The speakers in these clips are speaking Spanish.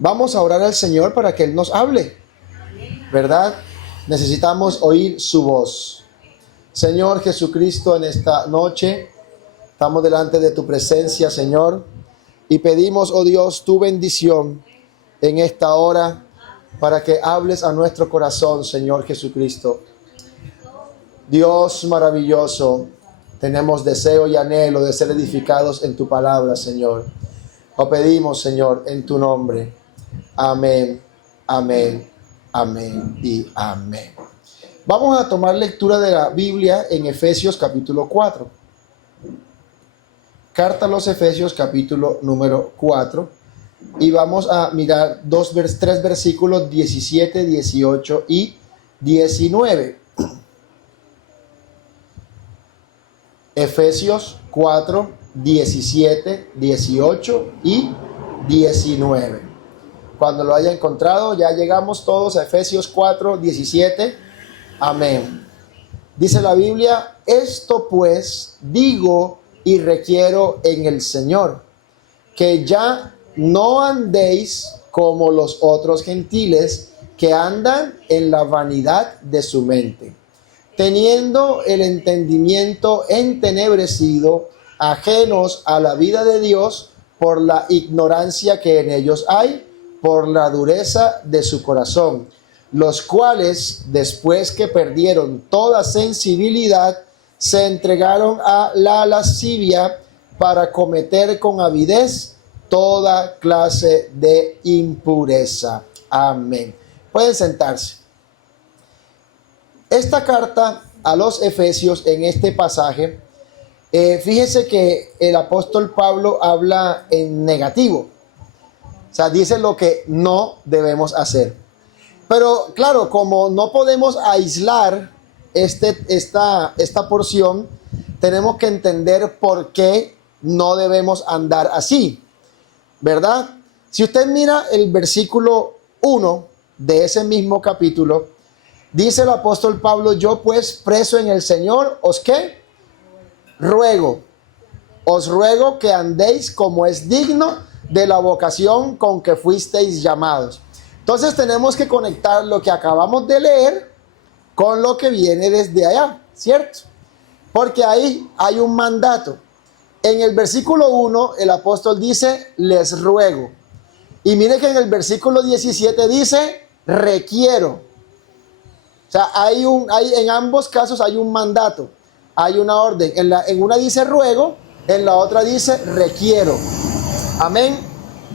Vamos a orar al Señor para que Él nos hable, ¿verdad? Necesitamos oír su voz. Señor Jesucristo, en esta noche estamos delante de tu presencia, Señor, y pedimos, oh Dios, tu bendición en esta hora para que hables a nuestro corazón, Señor Jesucristo. Dios maravilloso, tenemos deseo y anhelo de ser edificados en tu palabra, Señor. Lo pedimos, Señor, en tu nombre. Amén, amén, amén y amén. Vamos a tomar lectura de la Biblia en Efesios capítulo 4. Carta a los Efesios capítulo número 4. Y vamos a mirar tres versículos 17, 18 y 19. Efesios 4, 17, 18 y 19. Cuando lo haya encontrado, ya llegamos todos a Efesios 4, 17. Amén. Dice la Biblia: esto pues digo y requiero en el Señor, que ya no andéis como los otros gentiles que andan en la vanidad de su mente, teniendo el entendimiento entenebrecido, ajenos a la vida de Dios por la ignorancia que en ellos hay, por la dureza de su corazón, los cuales, después que perdieron toda sensibilidad, se entregaron a la lascivia para cometer con avidez toda clase de impureza. Amén. Pueden sentarse. Esta carta a los Efesios, en este pasaje, fíjese que el apóstol Pablo habla en negativo. O sea, dice lo que no debemos hacer. Pero claro, como no podemos aislar esta porción, tenemos que entender por qué no debemos andar así, ¿verdad? Si usted mira el versículo 1 de ese mismo capítulo, dice el apóstol Pablo: yo pues, preso en el Señor, ¿os qué? Os ruego que andéis como es digno de la vocación con que fuisteis llamados. Entonces tenemos que conectar lo que acabamos de leer con lo que viene desde allá, ¿cierto? Porque ahí hay un mandato. En el versículo 1 el apóstol dice: les ruego. Y mire que en el versículo 17 dice: requiero. O sea, en ambos casos hay un mandato, hay una orden. En una dice ruego, en la otra dice requiero. Amén.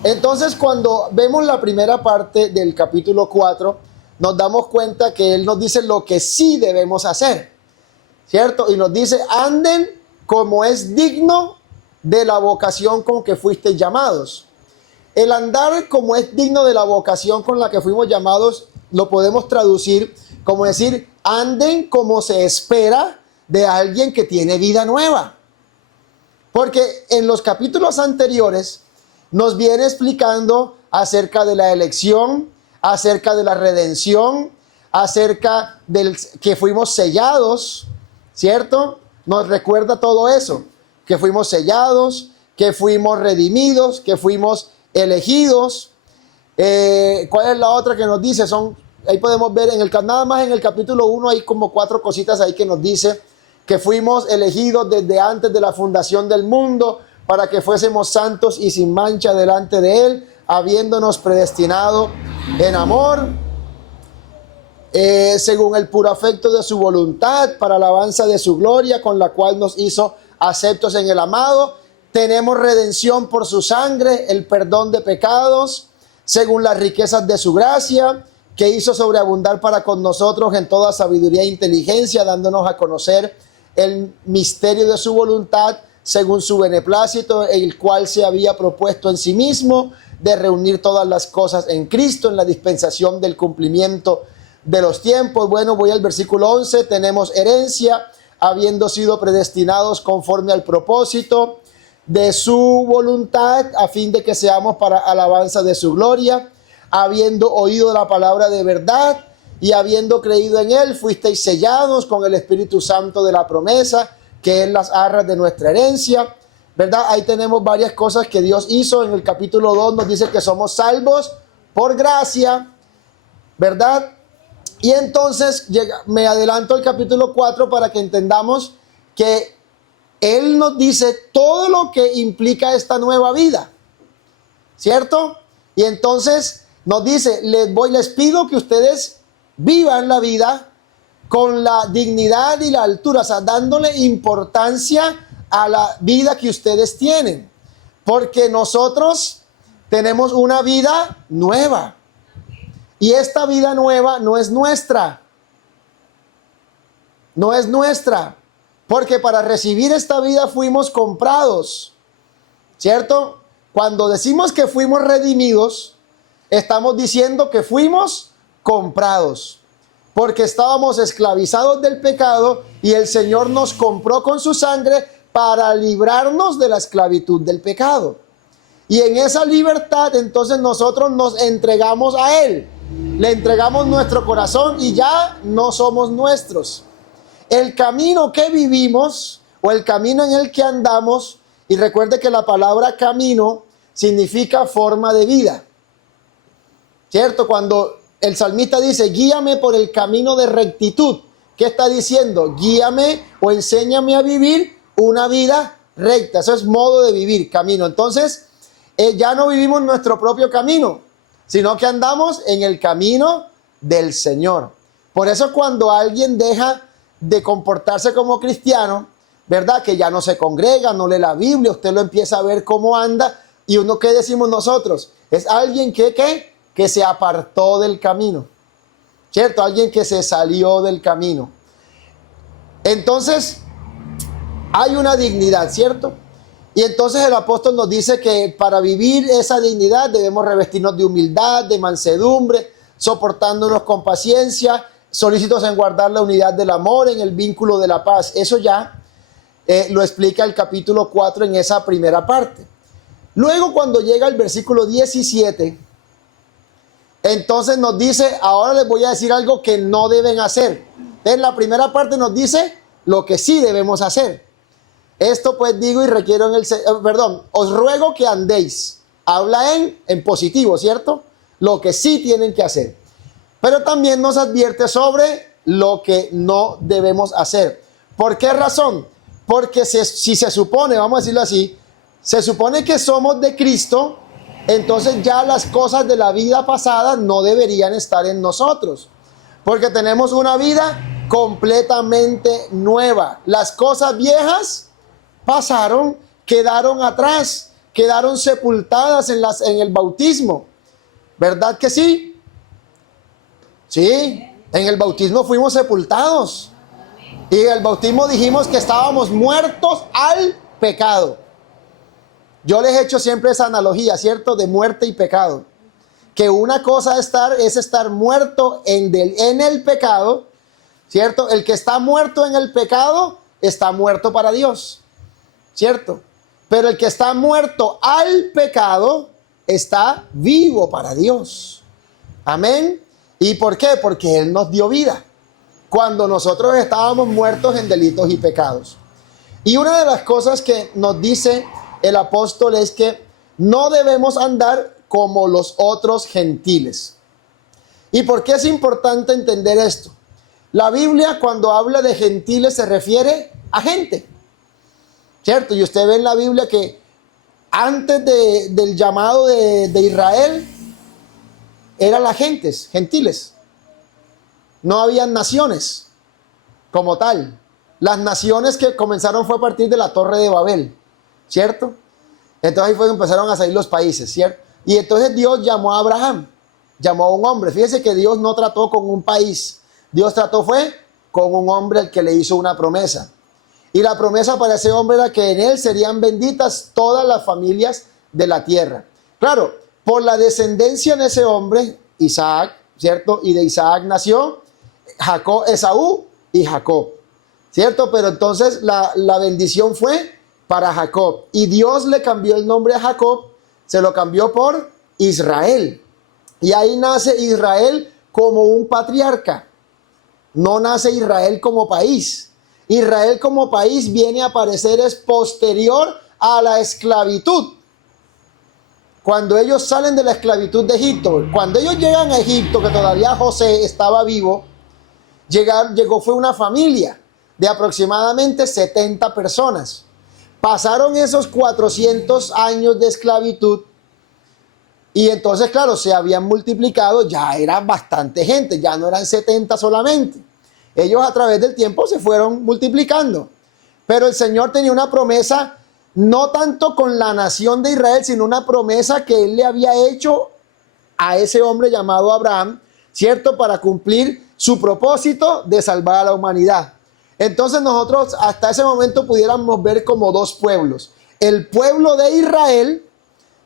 Entonces, cuando vemos la primera parte del capítulo 4, nos damos cuenta que él nos dice lo que sí debemos hacer, ¿cierto? Y nos dice: anden como es digno de la vocación con que fuisteis llamados. El andar como es digno de la vocación con la que fuimos llamados lo podemos traducir como decir: anden como se espera de alguien que tiene vida nueva. Porque en los capítulos anteriores nos viene explicando acerca de la elección, acerca de la redención, acerca del que fuimos sellados, ¿cierto? Nos recuerda todo eso, que fuimos sellados, que fuimos redimidos, que fuimos elegidos. ¿Cuál es la otra que nos dice? Ahí podemos ver, nada más en el capítulo 1 hay como 4 cositas ahí que nos dice que fuimos elegidos desde antes de la fundación del mundo para que fuésemos santos y sin mancha delante de Él, habiéndonos predestinado en amor, según el puro afecto de su voluntad, para alabanza de su gloria, con la cual nos hizo aceptos en el amado. Tenemos redención por su sangre, el perdón de pecados, según las riquezas de su gracia, que hizo sobreabundar para con nosotros en toda sabiduría e inteligencia, dándonos a conocer el misterio de su voluntad, según su beneplácito, el cual se había propuesto en sí mismo, de reunir todas las cosas en Cristo, en la dispensación del cumplimiento de los tiempos. Bueno, voy al versículo 11. Tenemos herencia, habiendo sido predestinados conforme al propósito de su voluntad, a fin de que seamos para alabanza de su gloria, habiendo oído la palabra de verdad y habiendo creído en él, fuisteis sellados con el Espíritu Santo de la promesa, que es las arras de nuestra herencia, ¿verdad? Ahí tenemos varias cosas que Dios hizo. En el capítulo 2 nos dice que somos salvos por gracia, ¿verdad? Y entonces me adelanto al capítulo 4 para que entendamos que Él nos dice todo lo que implica esta nueva vida, ¿cierto? Y entonces nos dice, les pido que ustedes vivan la vida con la dignidad y la altura, o sea, dándole importancia a la vida que ustedes tienen, porque nosotros tenemos una vida nueva, y esta vida nueva no es nuestra, porque para recibir esta vida fuimos comprados, ¿cierto? Cuando decimos que fuimos redimidos, estamos diciendo que fuimos comprados, porque estábamos esclavizados del pecado y el Señor nos compró con su sangre para librarnos de la esclavitud del pecado. Y en esa libertad entonces nosotros nos entregamos a Él, le entregamos nuestro corazón y ya no somos nuestros. El camino que vivimos o el camino en el que andamos, y recuerde que la palabra camino significa forma de vida, ¿cierto? Cuando el salmista dice, guíame por el camino de rectitud, ¿qué está diciendo? Guíame o enséñame a vivir una vida recta. Eso es modo de vivir, camino. Entonces, ya no vivimos nuestro propio camino, sino que andamos en el camino del Señor. Por eso cuando alguien deja de comportarse como cristiano, ¿verdad? Que ya no se congrega, no lee la Biblia, usted lo empieza a ver cómo anda, y uno, ¿qué decimos nosotros? Es alguien que se apartó del camino, ¿cierto? Alguien que se salió del camino. Entonces, hay una dignidad, ¿cierto? Y entonces el apóstol nos dice que para vivir esa dignidad debemos revestirnos de humildad, de mansedumbre, soportándonos con paciencia, solícitos en guardar la unidad del amor, en el vínculo de la paz. Eso ya lo explica el capítulo 4 en esa primera parte. Luego, cuando llega el versículo 17, entonces nos dice, ahora les voy a decir algo que no deben hacer. En la primera parte nos dice lo que sí debemos hacer. Esto pues digo y requiero os ruego que andéis. Habla en positivo, ¿cierto? Lo que sí tienen que hacer. Pero también nos advierte sobre lo que no debemos hacer. ¿Por qué razón? Porque si se supone, vamos a decirlo así, se supone que somos de Cristo, entonces ya las cosas de la vida pasada no deberían estar en nosotros, porque tenemos una vida completamente nueva. Las cosas viejas pasaron, quedaron atrás, quedaron sepultadas en el bautismo. ¿Verdad que sí? Sí, en el bautismo fuimos sepultados. Y en el bautismo dijimos que estábamos muertos al pecado. Yo les he hecho siempre esa analogía, ¿cierto? De muerte y pecado. Que una cosa es estar muerto en el pecado, ¿cierto? El que está muerto en el pecado está muerto para Dios, ¿cierto? Pero el que está muerto al pecado está vivo para Dios. Amén. ¿Y por qué? Porque Él nos dio vida cuando nosotros estábamos muertos en delitos y pecados. Y una de las cosas que nos dice el apóstol es que no debemos andar como los otros gentiles. ¿Y por qué es importante entender esto? La Biblia, cuando habla de gentiles, se refiere a gente, ¿cierto? Y usted ve en la Biblia que antes del llamado de Israel, eran las gentiles. No habían naciones como tal. Las naciones que comenzaron fue a partir de la Torre de Babel, ¿cierto? Entonces ahí fue que empezaron a salir los países, ¿cierto? Y entonces Dios llamó a Abraham, llamó a un hombre. Fíjese que Dios no trató con un país, Dios trató fue con un hombre al que le hizo una promesa. Y la promesa para ese hombre era que en él serían benditas todas las familias de la tierra. Claro, por la descendencia de ese hombre, Isaac, ¿cierto? Y de Isaac nació Esaú y Jacob, ¿cierto? Pero entonces la bendición fue para Jacob. Y Dios le cambió el nombre a Jacob, se lo cambió por Israel. Y ahí nace Israel como un patriarca. No nace Israel como país. Israel como país viene a aparecer es posterior a la esclavitud. cuando ellos salen de la esclavitud de Egipto, cuando ellos llegan a Egipto, que todavía José estaba vivo, fue una familia de aproximadamente 70 personas. Pasaron esos 400 años de esclavitud y entonces, claro, se habían multiplicado, ya era bastante gente, ya no eran 70 solamente. Ellos a través del tiempo se fueron multiplicando. Pero el Señor tenía una promesa, no tanto con la nación de Israel, sino una promesa que Él le había hecho a ese hombre llamado Abraham, ¿cierto? Para cumplir su propósito de salvar a la humanidad. Entonces nosotros hasta ese momento pudiéramos ver como dos pueblos. El pueblo de Israel,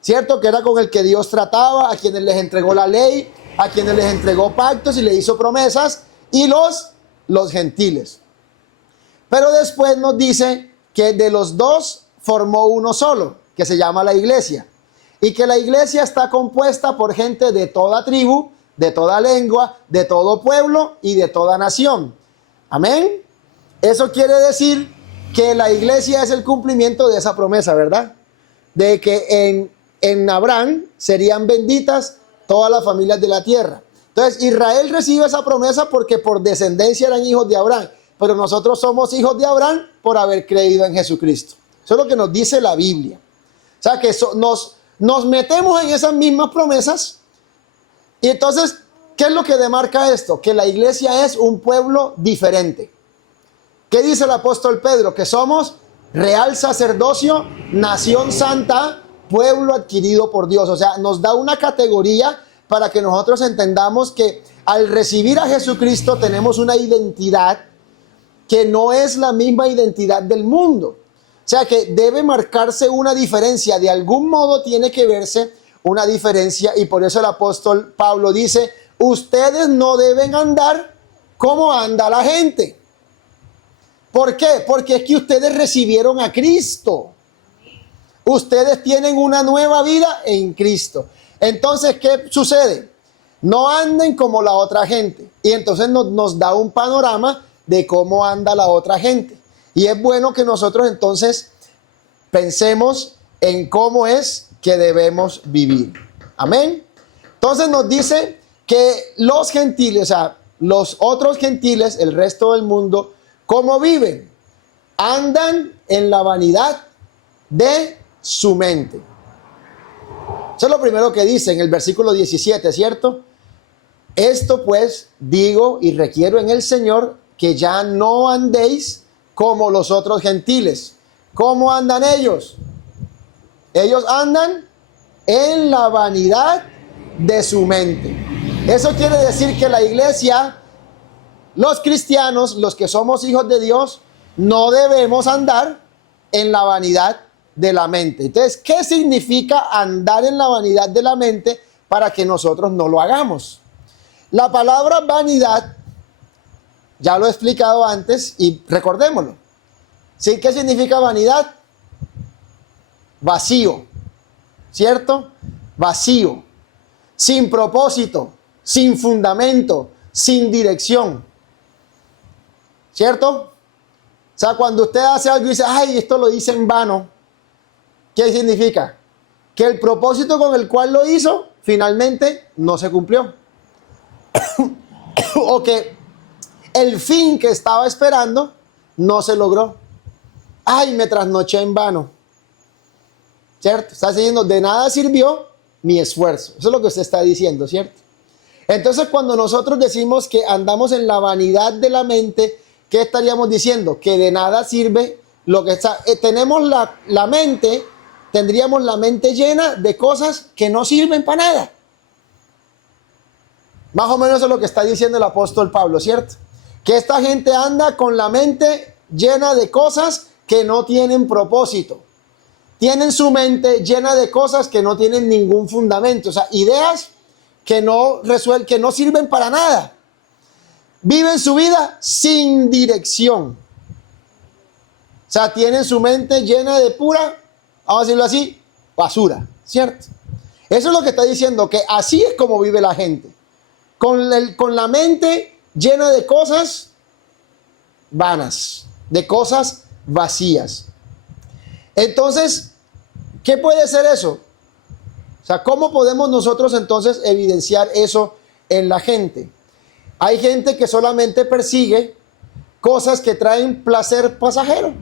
¿cierto? Que era con el que Dios trataba, a quienes les entregó la ley, a quienes les entregó pactos y les hizo promesas, y los gentiles. Pero después nos dice que de los dos formó uno solo, que se llama la iglesia. Y que la iglesia está compuesta por gente de toda tribu, de toda lengua, de todo pueblo y de toda nación. Amén. Eso quiere decir que la iglesia es el cumplimiento de esa promesa, ¿verdad? De que en Abraham serían benditas todas las familias de la tierra. Entonces Israel recibe esa promesa porque por descendencia eran hijos de Abraham, pero nosotros somos hijos de Abraham por haber creído en Jesucristo. Eso es lo que nos dice la Biblia. O sea que nos metemos en esas mismas promesas. Y entonces, ¿qué es lo que demarca esto? Que la iglesia es un pueblo diferente. ¿Qué dice el apóstol Pedro? Que somos real sacerdocio, nación santa, pueblo adquirido por Dios. O sea, nos da una categoría para que nosotros entendamos que al recibir a Jesucristo tenemos una identidad que no es la misma identidad del mundo. O sea que debe marcarse una diferencia, de algún modo tiene que verse una diferencia, y por eso el apóstol Pablo dice, ustedes no deben andar como anda la gente. ¿Por qué? Porque es que ustedes recibieron a Cristo. Ustedes tienen una nueva vida en Cristo. Entonces, ¿qué sucede? No anden como la otra gente. Y entonces nos da un panorama de cómo anda la otra gente. Y es bueno que nosotros entonces pensemos en cómo es que debemos vivir. Amén. Entonces nos dice que los gentiles, o sea, los otros gentiles, el resto del mundo, ¿cómo viven? Andan en la vanidad de su mente. Eso es lo primero que dice en el versículo 17, ¿cierto? Esto pues digo y requiero en el Señor que ya no andéis como los otros gentiles. ¿Cómo andan ellos? Ellos andan en la vanidad de su mente. Eso quiere decir que la iglesia, los cristianos, los que somos hijos de Dios, no debemos andar en la vanidad de la mente. Entonces, ¿qué significa andar en la vanidad de la mente para que nosotros no lo hagamos? La palabra vanidad, ya lo he explicado antes y recordémoslo. ¿Sí? ¿Qué significa vanidad? Vacío, ¿cierto? Vacío, sin propósito, sin fundamento, sin dirección, ¿cierto? O sea, cuando usted hace algo y dice, ay, esto lo hice en vano, ¿qué significa? Que el propósito con el cual lo hizo, finalmente no se cumplió. O que el fin que estaba esperando no se logró. Ay, me trasnoché en vano. ¿Cierto? Está diciendo, de nada sirvió mi esfuerzo. Eso es lo que usted está diciendo, ¿cierto? Entonces, cuando nosotros decimos que andamos en la vanidad de la mente, ¿qué estaríamos diciendo? Que de nada sirve lo que está... tenemos la mente, tendríamos la mente llena de cosas que no sirven para nada. Más o menos eso es lo que está diciendo el apóstol Pablo, ¿cierto? Que esta gente anda con la mente llena de cosas que no tienen propósito. Tienen su mente llena de cosas que no tienen ningún fundamento. O sea, ideas que no sirven para nada. Viven su vida sin dirección. O sea, tienen su mente llena de pura, vamos a decirlo así, basura, ¿cierto? Eso es lo que está diciendo, que así es como vive la gente. Con la mente llena de cosas vanas, de cosas vacías. Entonces, ¿qué puede ser eso? sea, ¿cómo podemos nosotros entonces evidenciar eso en la gente? Hay gente que solamente persigue cosas que traen placer pasajero.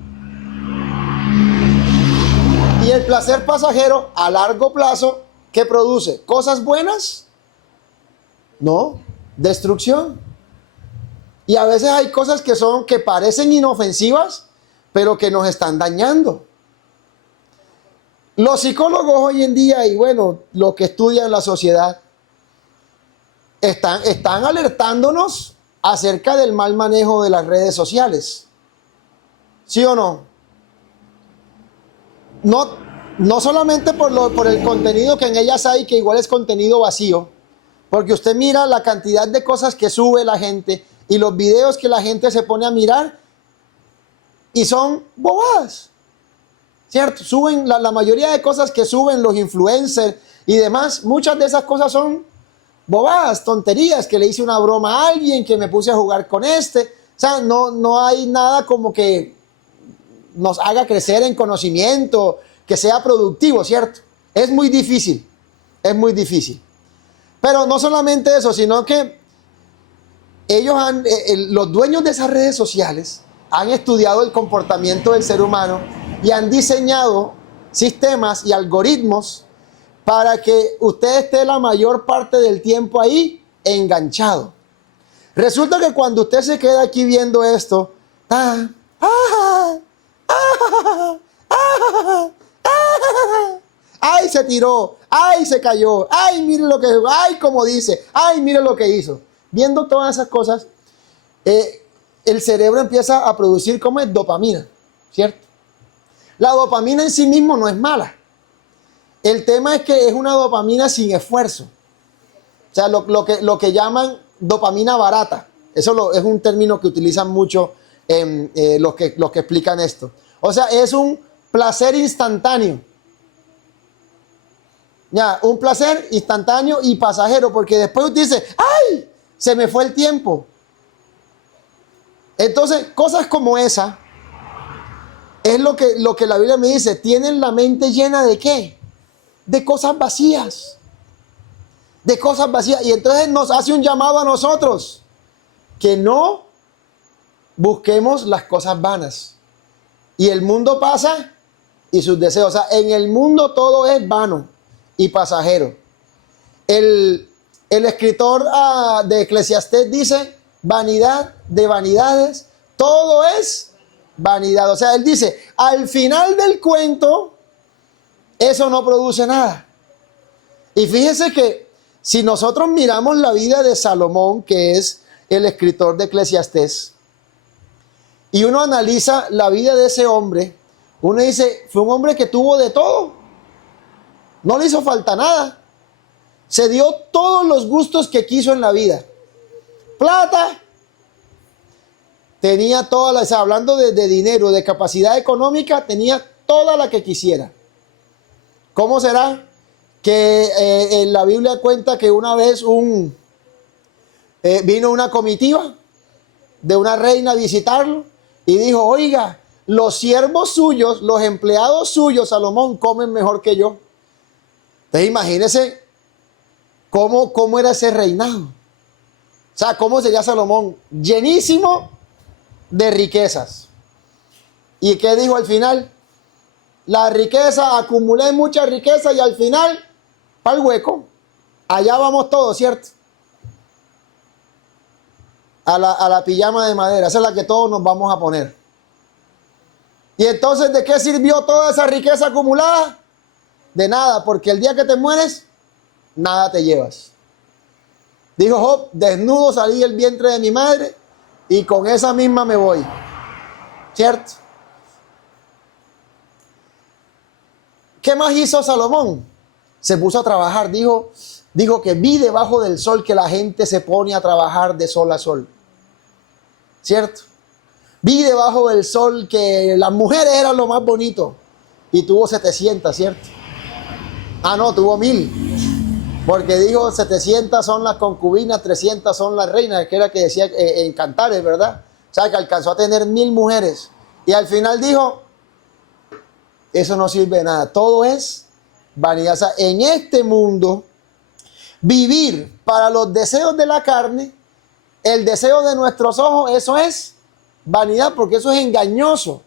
Y el placer pasajero a largo plazo, ¿qué produce? ¿Cosas buenas? No, destrucción. Y a veces hay cosas que parecen inofensivas, pero que nos están dañando. Los psicólogos hoy en día, y bueno, lo que estudian la sociedad, están alertándonos acerca del mal manejo de las redes sociales. ¿Sí o no? No solamente por el contenido que en ellas hay, que igual es contenido vacío, porque usted mira la cantidad de cosas que sube la gente y los videos que la gente se pone a mirar y son bobadas, ¿cierto? Suben la mayoría de cosas que suben los influencers y demás, muchas de esas cosas son bobadas, tonterías, que le hice una broma a alguien, que me puse a jugar con este. O sea, no hay nada como que nos haga crecer en conocimiento, que sea productivo, ¿cierto? Es muy difícil, es muy difícil. Pero no solamente eso, sino que ellos los dueños de esas redes sociales han estudiado el comportamiento del ser humano y han diseñado sistemas y algoritmos para que usted esté la mayor parte del tiempo ahí enganchado. Resulta que cuando usted se queda aquí viendo esto, ay, se tiró, ay, se cayó, ay, mire lo que, ay, como dice, ay, mire lo que hizo. Viendo todas esas cosas, el cerebro empieza a producir como es dopamina, ¿cierto? La dopamina en sí mismo no es mala. El tema es que es una dopamina sin esfuerzo. O sea, lo que llaman dopamina barata. Eso es un término que utilizan mucho los que explican esto. O sea, es un placer instantáneo. Ya, un placer instantáneo y pasajero, porque después usted dice, ¡ay! Se me fue el tiempo. Entonces, cosas como esa es lo que la Biblia me dice. Tienen la mente llena ¿de qué? De cosas vacías. De cosas vacías. Y entonces nos hace un llamado a nosotros que no busquemos las cosas vanas. Y el mundo pasa y sus deseos. O sea, en el mundo todo es vano y pasajero. El escritor de Eclesiastés dice, vanidad de vanidades, todo es vanidad. O sea, él dice, al final del cuento, eso no produce nada. Y fíjese que si nosotros miramos la vida de Salomón, que es el escritor de Eclesiastés, y uno analiza la vida de ese hombre, uno dice, fue un hombre que tuvo de todo. No le hizo falta nada. Se dio todos los gustos que quiso en la vida. Plata. Tenía toda la, o sea, hablando de dinero, de capacidad económica, tenía toda la que quisiera. ¿Cómo será que en la Biblia cuenta que una vez vino una comitiva de una reina a visitarlo y dijo, oiga, los siervos suyos, los empleados suyos, Salomón, comen mejor que yo? Entonces imagínese cómo era ese reinado. O sea, cómo sería Salomón, llenísimo de riquezas. ¿Y qué dijo al final? La riqueza, acumulé mucha riqueza y al final, para el hueco, allá vamos todos, ¿cierto? A la pijama de madera, esa es la que todos nos vamos a poner. Y entonces, ¿de qué sirvió toda esa riqueza acumulada? De nada, porque el día que te mueres, nada te llevas. Dijo Job, desnudo salí del vientre de mi madre y con esa misma me voy. ¿Cierto? ¿Qué más hizo Salomón? Se puso a trabajar, dijo que vi debajo del sol que la gente se pone a trabajar de sol a sol. ¿Cierto? Vi debajo del sol que las mujeres eran lo más bonito y tuvo 700, ¿cierto? Ah, no, tuvo 1000. Porque dijo 700 son las concubinas, 300 son las reinas, que era que decía en Cantares, ¿verdad? O sea, que alcanzó a tener 1000 mujeres. Y al final dijo, eso no sirve de nada, todo es vanidad. O sea, en este mundo, vivir para los deseos de la carne, el deseo de nuestros ojos, eso es vanidad, porque eso es engañoso.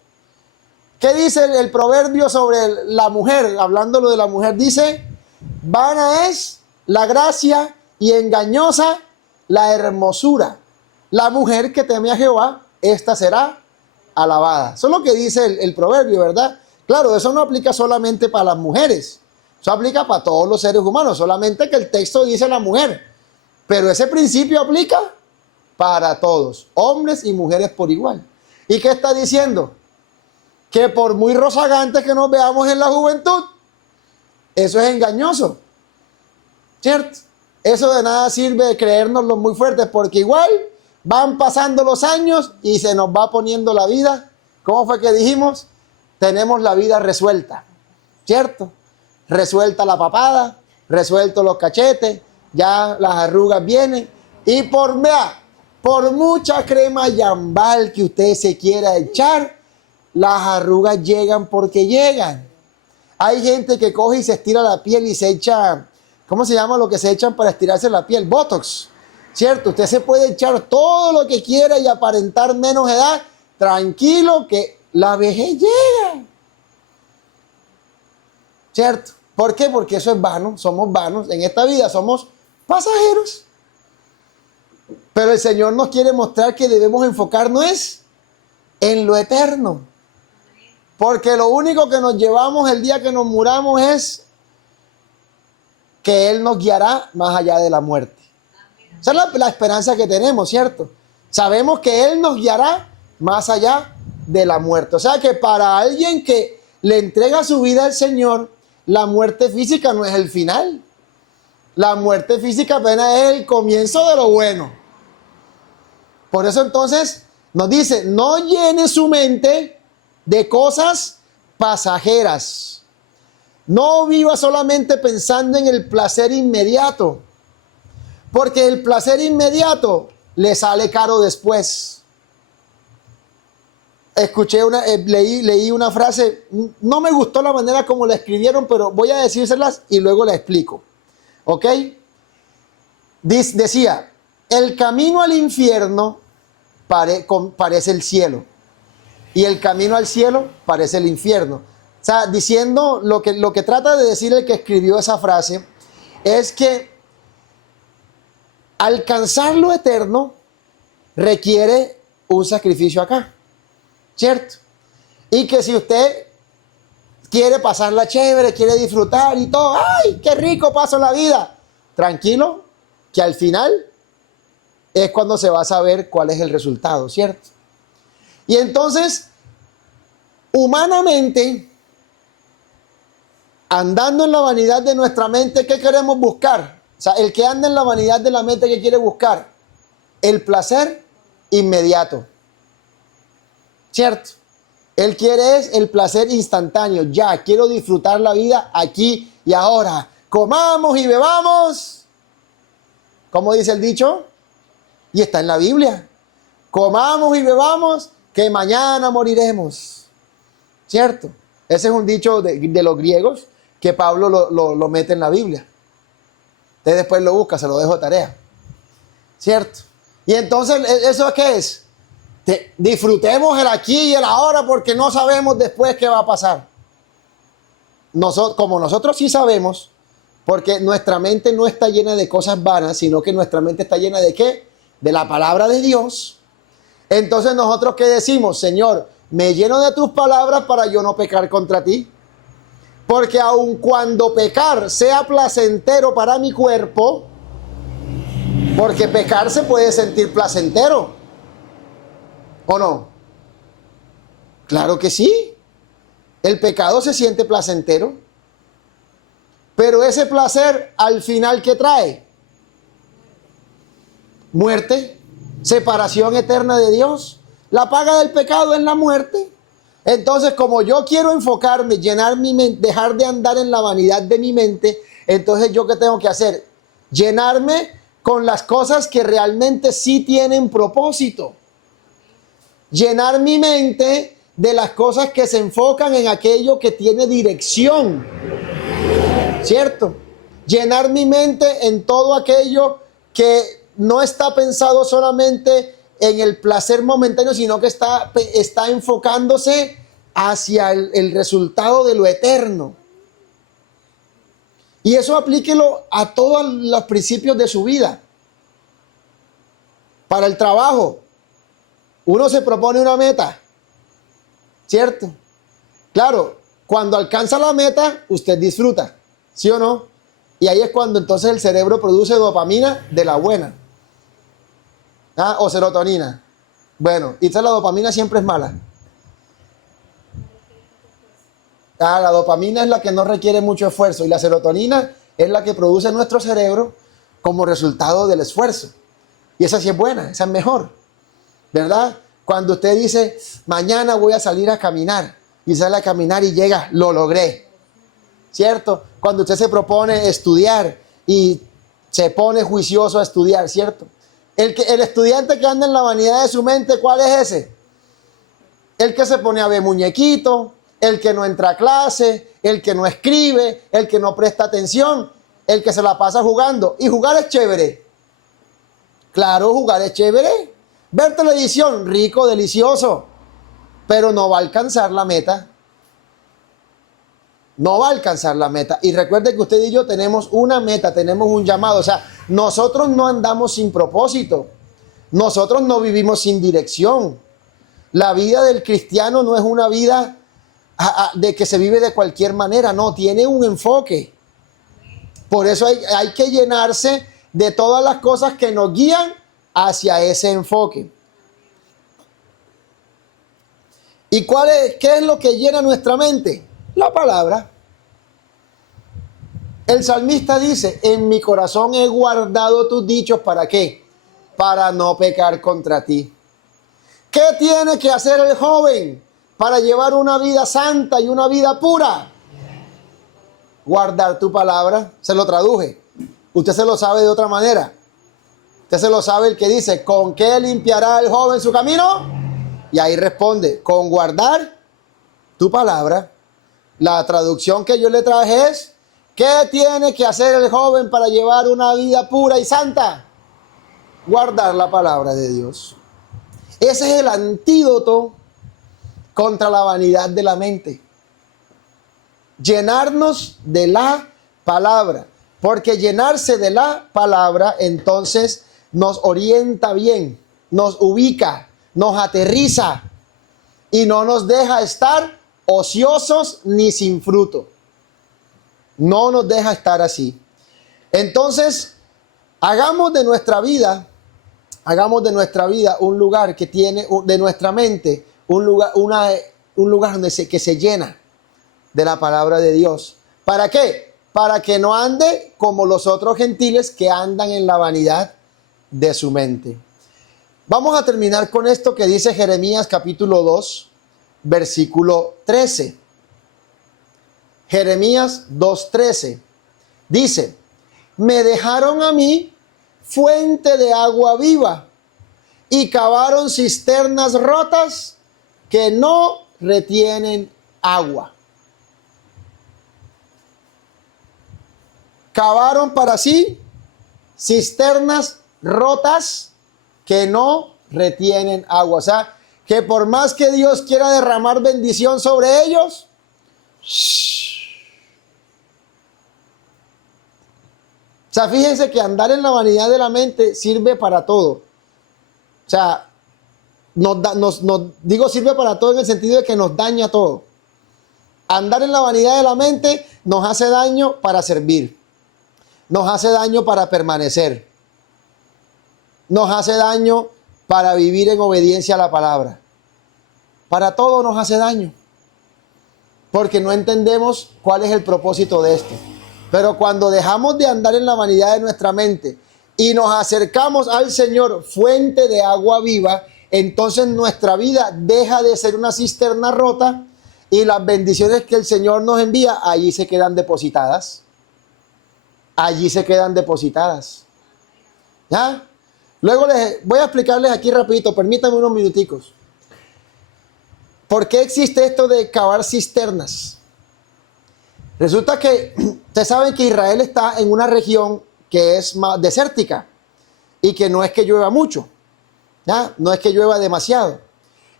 ¿Qué dice el proverbio sobre la mujer? Hablándolo de la mujer, dice, vana es la gracia y engañosa la hermosura. La mujer que teme a Jehová, esta será alabada. Eso es lo que dice el proverbio, ¿verdad? Claro, eso no aplica solamente para las mujeres. Eso aplica para todos los seres humanos. Solamente que el texto dice la mujer. Pero ese principio aplica para todos, hombres y mujeres por igual. ¿Y qué está diciendo? Que por muy rozagantes que nos veamos en la juventud, eso es engañoso, ¿cierto? Eso de nada sirve creérnoslo muy fuertes, porque igual van pasando los años y se nos va poniendo la vida. ¿Cómo fue que dijimos? Tenemos la vida resuelta, ¿cierto? Resuelta la papada, resueltos los cachetes, ya las arrugas vienen. Y por mucha crema Yambal que usted se quiera echar, las arrugas llegan porque llegan. Hay gente que coge y se estira la piel y se echa, ¿cómo se llama lo que se echan para estirarse la piel? Botox, ¿cierto? Usted se puede echar todo lo que quiera y aparentar menos edad, tranquilo que la vejez llega, ¿cierto? ¿Por qué? Porque eso es vano, somos vanos, en esta vida somos pasajeros. Pero el Señor nos quiere mostrar que debemos enfocarnos es en lo eterno. Porque lo único que nos llevamos el día que nos muramos es que Él nos guiará más allá de la muerte. Esa es la esperanza que tenemos, ¿cierto? Sabemos que Él nos guiará más allá de la muerte. O sea que para alguien que le entrega su vida al Señor, la muerte física no es el final. La muerte física apenas es el comienzo de lo bueno. Por eso entonces nos dice, no llene su mente de cosas pasajeras. No viva solamente pensando en el placer inmediato, porque el placer inmediato le sale caro después. Leí una frase, no me gustó la manera como la escribieron, pero voy a decírselas y luego la explico. ¿Ok? Decía, el camino al infierno parece el cielo. Y el camino al cielo parece el infierno. O sea, diciendo lo que trata de decir el que escribió esa frase es que alcanzar lo eterno requiere un sacrificio acá, ¿cierto? Y que si usted quiere pasarla chévere, quiere disfrutar y todo, ¡ay, qué rico paso la vida! Tranquilo, que al final es cuando se va a saber cuál es el resultado, ¿cierto? Y entonces, humanamente, andando en la vanidad de nuestra mente, ¿qué queremos buscar? O sea, el que anda en la vanidad de la mente, ¿qué quiere buscar? El placer inmediato, ¿cierto? Él quiere es el placer instantáneo, ya, quiero disfrutar la vida aquí y ahora. Comamos y bebamos, ¿cómo dice el dicho? Y está en la Biblia. Comamos y bebamos, que mañana moriremos, ¿cierto? Ese es un dicho de los griegos que Pablo lo mete en la Biblia. Usted después lo busca, se lo dejo de tarea, ¿cierto? Y entonces, ¿eso qué es? Disfrutemos el aquí y el ahora porque no sabemos después qué va a pasar. Como nosotros sí sabemos, porque nuestra mente no está llena de cosas vanas, sino que nuestra mente está llena ¿de qué? De la palabra de Dios. Entonces nosotros ¿qué decimos? Señor, me lleno de tus palabras para yo no pecar contra ti. Porque aun cuando pecar sea placentero para mi cuerpo, porque pecar se puede sentir placentero, ¿o no? Claro que sí. El pecado se siente placentero. Pero ese placer al final ¿qué trae? Muerte, separación eterna de Dios. La paga del pecado es la muerte. Entonces, como yo quiero enfocarme, llenar mi mente, dejar de andar en la vanidad de mi mente, entonces ¿yo qué tengo que hacer? Llenarme con las cosas que realmente sí tienen propósito. Llenar mi mente de las cosas que se enfocan en aquello que tiene dirección. ¿cierto? Llenar mi mente en todo aquello que no está pensado solamente en el placer momentáneo, sino que está enfocándose hacia el resultado de lo eterno. Y eso aplíquelo a todos los principios de su vida. Para el trabajo, uno se propone una meta, ¿cierto? Claro, cuando alcanza la meta, usted disfruta, ¿sí o no? Y ahí es cuando entonces el cerebro produce dopamina de la buena. O serotonina. Bueno, y la dopamina siempre es mala. La dopamina es la que no requiere mucho esfuerzo y la serotonina es la que produce nuestro cerebro como resultado del esfuerzo. Y esa sí es buena, esa es mejor, ¿verdad? Cuando usted dice, mañana voy a salir a caminar, y sale a caminar y llega, lo logré, ¿cierto? Cuando usted se propone estudiar y se pone juicioso a estudiar, ¿cierto? El estudiante que anda en la vanidad de su mente, ¿cuál es ese? El que se pone a ver muñequito, el que no entra a clase, el que no escribe, el que no presta atención, el que se la pasa jugando. Y jugar es chévere. Claro, jugar es chévere. Ver televisión, rico, delicioso, pero no va a alcanzar la meta. No va a alcanzar la meta. Y recuerde que usted y yo tenemos una meta, tenemos un llamado. O sea, nosotros no andamos sin propósito. Nosotros no vivimos sin dirección. La vida del cristiano no es una vida de que se vive de cualquier manera. No, tiene un enfoque. Por eso hay que llenarse de todas las cosas que nos guían hacia ese enfoque. ¿Y qué es lo que llena nuestra mente? La palabra. El salmista dice, en mi corazón he guardado tus dichos, ¿para qué? Para no pecar contra ti. ¿Qué tiene que hacer el joven para llevar una vida santa y una vida pura? Guardar tu palabra. Se lo traduje. Usted se lo sabe de otra manera. Usted se lo sabe el que dice, ¿con qué limpiará el joven su camino? Y ahí responde, con guardar tu palabra. La traducción que yo le traje es, ¿qué tiene que hacer el joven para llevar una vida pura y santa? Guardar la palabra de Dios. Ese es el antídoto contra la vanidad de la mente. Llenarnos de la palabra. Porque llenarse de la palabra entonces nos orienta bien, nos ubica, nos aterriza y no nos deja estar ociosos ni sin fruto. No nos deja estar así. Entonces, hagamos de nuestra vida un lugar que tiene, de nuestra mente, un lugar donde que se llena de la palabra de Dios. ¿Para qué? Para que no ande como los otros gentiles que andan en la vanidad de su mente. Vamos a terminar con esto que dice Jeremías capítulo 2, versículo 13. Jeremías 2:13. Dice, me dejaron a mí fuente de agua viva y cavaron cisternas rotas que no retienen agua. Cavaron para sí cisternas rotas que no retienen agua. O sea, que por más que Dios quiera derramar bendición sobre ellos, o sea, fíjense que andar en la vanidad de la mente sirve para todo. O sea, digo sirve para todo en el sentido de que nos daña todo. Andar en la vanidad de la mente nos hace daño para servir. Nos hace daño para permanecer. Nos hace daño para vivir en obediencia a la palabra. Para todo nos hace daño. Porque no entendemos cuál es el propósito de esto. Pero cuando dejamos de andar en la vanidad de nuestra mente y nos acercamos al Señor, fuente de agua viva, entonces nuestra vida deja de ser una cisterna rota y las bendiciones que el Señor nos envía, allí se quedan depositadas. Allí se quedan depositadas. ¿Ya? Luego voy a explicarles aquí rapidito, permítanme unos minuticos. ¿Por qué existe esto de cavar cisternas? Resulta que ustedes saben que Israel está en una región que es más desértica y que no es que llueva mucho, ¿ya? No es que llueva demasiado.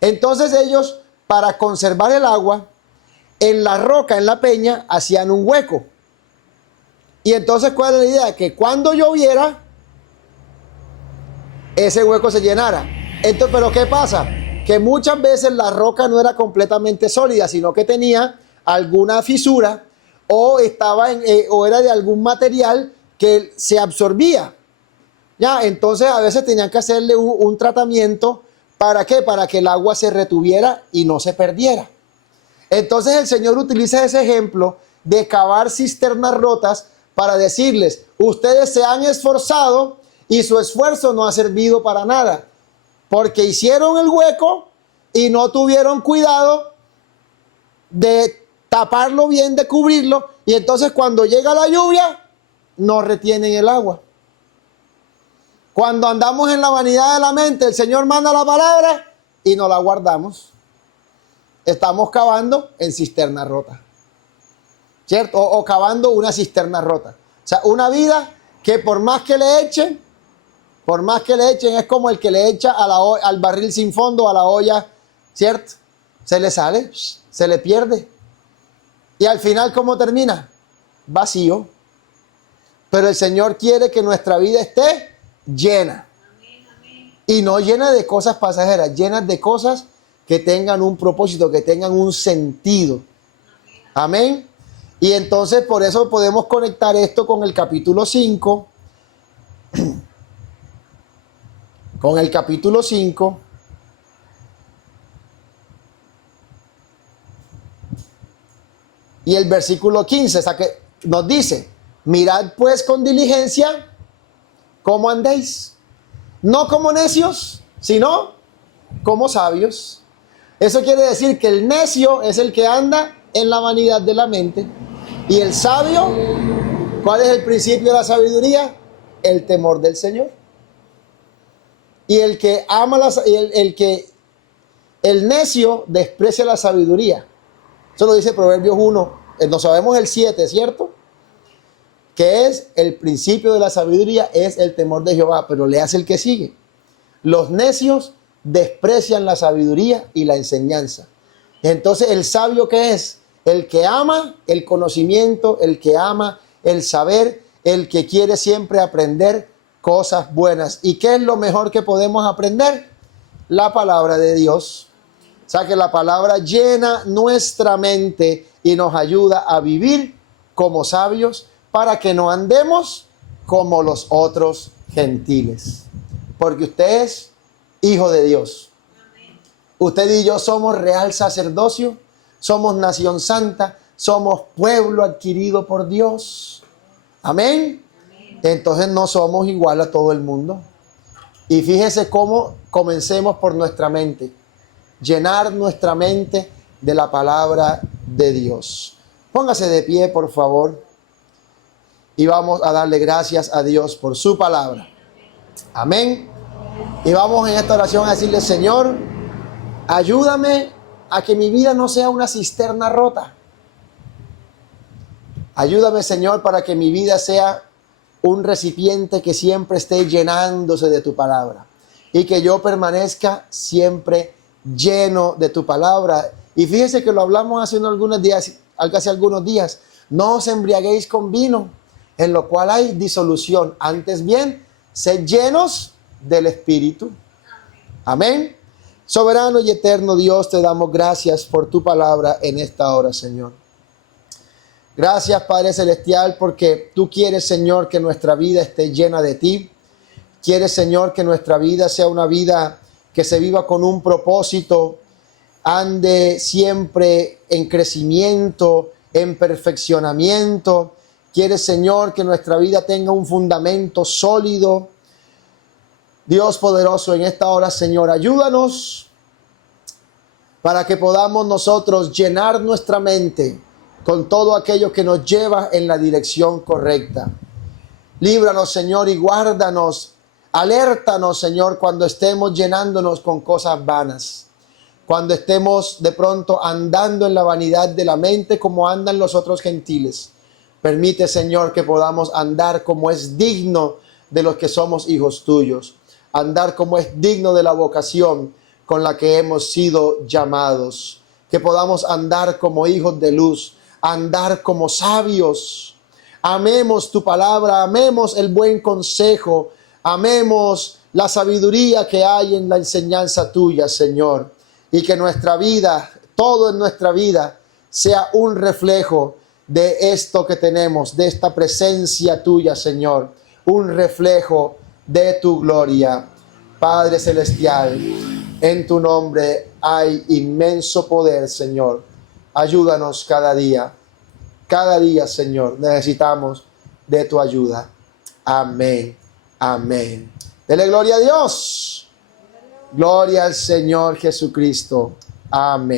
Entonces ellos, para conservar el agua, en la roca, en la peña, hacían un hueco. Y entonces, ¿cuál es la idea? Que cuando lloviera, ese hueco se llenara. Entonces, ¿pero qué pasa? Que muchas veces la roca no era completamente sólida, sino que tenía alguna fisura o o era de algún material que se absorbía. ¿Ya? Entonces, a veces tenían que hacerle un tratamiento. ¿Para qué? Para que el agua se retuviera y no se perdiera. Entonces, el Señor utiliza ese ejemplo de cavar cisternas rotas para decirles, ustedes se han esforzado y su esfuerzo no ha servido para nada, porque hicieron el hueco y no tuvieron cuidado de taparlo bien, de cubrirlo, y entonces cuando llega la lluvia, no retienen el agua. Cuando andamos en la vanidad de la mente, el Señor manda la palabra y no la guardamos. Estamos cavando en cisterna rota, ¿cierto? O cavando una cisterna rota. O sea, una vida que por más que le echen, es como el que le echa al barril sin fondo, a la olla, ¿cierto? Se le sale, se le pierde. Y al final, ¿cómo termina? Vacío. Pero el Señor quiere que nuestra vida esté llena. Y no llena de cosas pasajeras, llena de cosas que tengan un propósito, que tengan un sentido. Amén. Y entonces por eso podemos conectar esto con el capítulo 5. Con el capítulo 5. Y el versículo 15, o sea que nos dice, mirad pues con diligencia cómo andéis, no como necios, sino como sabios. Eso quiere decir que el necio es el que anda en la vanidad de la mente. Y el sabio, ¿cuál es el principio de la sabiduría? El temor del Señor. Y el que ama el necio desprecia la sabiduría. Eso lo dice Proverbios 1, no sabemos el 7, ¿cierto? Que es el principio de la sabiduría, es el temor de Jehová, pero le hace el que sigue. Los necios desprecian la sabiduría y la enseñanza. Entonces, ¿el sabio qué es? El que ama el conocimiento, el que ama el saber, el que quiere siempre aprender cosas buenas. ¿Y qué es lo mejor que podemos aprender? La palabra de Dios. O sea que la palabra llena nuestra mente y nos ayuda a vivir como sabios para que no andemos como los otros gentiles. Porque usted es hijo de Dios. Usted y yo somos real sacerdocio, somos nación santa, somos pueblo adquirido por Dios. Amén. Entonces no somos igual a todo el mundo. Y fíjese cómo comencemos por nuestra mente. Llenar nuestra mente de la palabra de Dios. Póngase de pie, por favor. Y vamos a darle gracias a Dios por su palabra. Amén. Y vamos en esta oración a decirle, Señor, ayúdame a que mi vida no sea una cisterna rota. Ayúdame, Señor, para que mi vida sea un recipiente que siempre esté llenándose de tu palabra. Y que yo permanezca siempre lleno de tu palabra. Y fíjese que lo hablamos hace algunos días. No os embriaguéis con vino, en lo cual hay disolución. Antes bien, sed llenos del Espíritu. Amén. Soberano y eterno Dios, te damos gracias por tu palabra en esta hora, Señor. Gracias, Padre Celestial, porque tú quieres, Señor, que nuestra vida esté llena de ti. Quieres, Señor, que nuestra vida sea una vida que se viva con un propósito, ande siempre en crecimiento, en perfeccionamiento. Quieres, Señor, que nuestra vida tenga un fundamento sólido. Dios poderoso, en esta hora, Señor, ayúdanos para que podamos nosotros llenar nuestra mente con todo aquello que nos lleva en la dirección correcta. Líbranos, Señor, y guárdanos. Alértanos, Señor, cuando estemos llenándonos con cosas vanas. cuando estemos de pronto andando en la vanidad de la mente como andan los otros gentiles. Permite, Señor, que podamos andar como es digno de los que somos hijos tuyos, andar como es digno de la vocación con la que hemos sido llamados, que podamos andar como hijos de luz, andar como sabios. Amemos tu palabra, amemos el buen consejo, amemos la sabiduría que hay en la enseñanza tuya, Señor, y que nuestra vida, todo en nuestra vida, sea un reflejo de esto que tenemos, de esta presencia tuya, Señor, un reflejo de tu gloria. Padre Celestial, en tu nombre hay inmenso poder, Señor. Ayúdanos cada día, Señor, necesitamos de tu ayuda. Amén, amén. Dele gloria a Dios. Gloria al Señor Jesucristo. Amén.